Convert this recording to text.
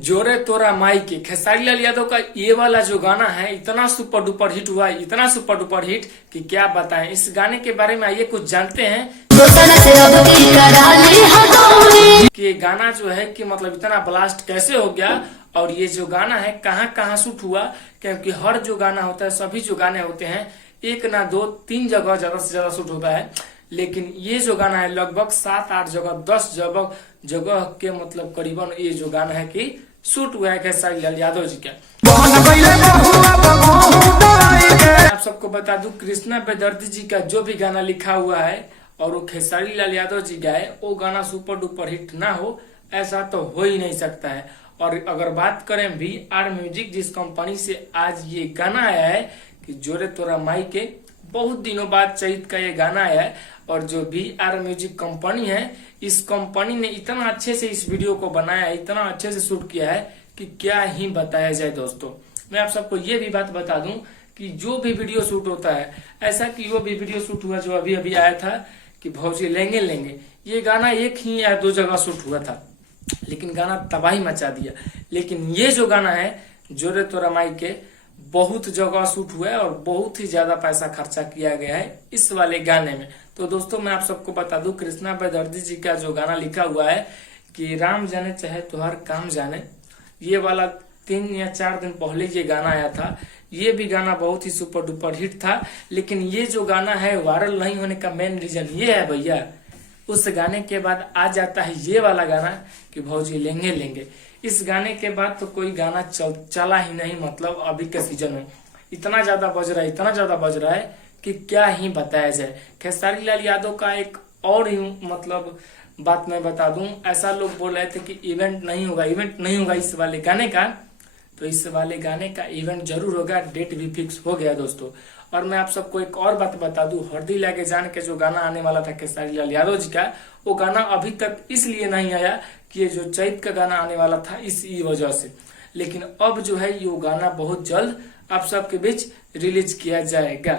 जोरे तोरा माई के खेसारी लाल यादव का ये वाला जो गाना है इतना सुपर डुपर हिट हुआ, इतना सुपर डुपर हिट कि क्या बताएं। इस गाने के बारे में आइए कुछ जानते हैं कि ये गाना जो है कि मतलब इतना ब्लास्ट कैसे हो गया और ये जो गाना है कहाँ कहाँ शूट हुआ। क्योंकि हर जो गाना होता है, सभी जो गाने होते हैं एक ना दो तीन जगह ज्यादा से ज्यादा शूट होता है, लेकिन ये जो गाना है लगभग 7-8 जगह 10 जगह के मतलब करीबन ये जो गाना है कि शूट हुआ है खेसारी लाल यादव जी का। आप सबको बता दूं कृष्णा बेदर्दी जी का जो भी गाना लिखा हुआ है और वो खेसारी लाल यादव जी गाए, वो गाना सुपर डुपर हिट ना हो ऐसा तो हो ही नहीं सकता है। और अगर बात करें VR म्यूजिक जिस कंपनी से आज ये गाना आया है कि जोरे तोरा माई के, बहुत दिनों बाद चैत का ये गाना आया है और जो VR म्यूजिक कंपनी है, इस कंपनी ने इतना अच्छे से इस वीडियो को बनाया है, इतना अच्छे से शूट किया है कि क्या ही बताया जाए। दोस्तों मैं आप सबको ये भी बात बता दूं कि जो भी वीडियो शूट होता है, ऐसा कि वो भी वीडियो शूट हुआ जो अभी अभी आया था कि भौजी लेंगे लेंगे, ये गाना एक ही या 2 जगह शूट हुआ था लेकिन गाना तबाही मचा दिया। लेकिन ये जो गाना है जोरे तोरा माई के, बहुत जगह शूट हुआ है और बहुत ही ज्यादा पैसा खर्चा किया गया है इस वाले गाने में। तो दोस्तों मैं आप सबको बता दूं कृष्णा बेदर्दी जी का जो गाना लिखा हुआ है कि राम जाने चाहे तो हर काम जाने, ये वाला 3 या 4 दिन पहले ये गाना आया था। ये भी गाना बहुत ही सुपर डुपर हिट था, लेकिन ये जो गाना है वायरल नहीं होने का मेन रीजन ये है भैया, उस गाने के बाद आ जाता है ये वाला गाना कि भौजी लेंगे लेंगे। इस गाने के बाद तो कोई गाना चला ही नहीं, मतलब अभी के सीजन में इतना ज्यादा बज रहा है, इतना ज्यादा बज रहा है कि क्या ही बताया जाए। खेसारी लाल यादव का एक और ही मतलब बात मैं बता दूं, ऐसा लोग बोल रहे थे कि इवेंट नहीं होगा इस वाले गाने का, तो इस वाले गाने का इवेंट जरूर होगा, डेट भी फिक्स हो गया दोस्तों। और मैं आप सबको एक और बात बता दूं, हरदी लागे जान के जो गाना आने वाला था खेसारी लाल यादव जी का, वो गाना अभी तक इसलिए नहीं आया कि ये जो चैत का गाना आने वाला था इसी वजह से, लेकिन अब जो है ये गाना बहुत जल्द आप सबके बीच रिलीज किया जाएगा।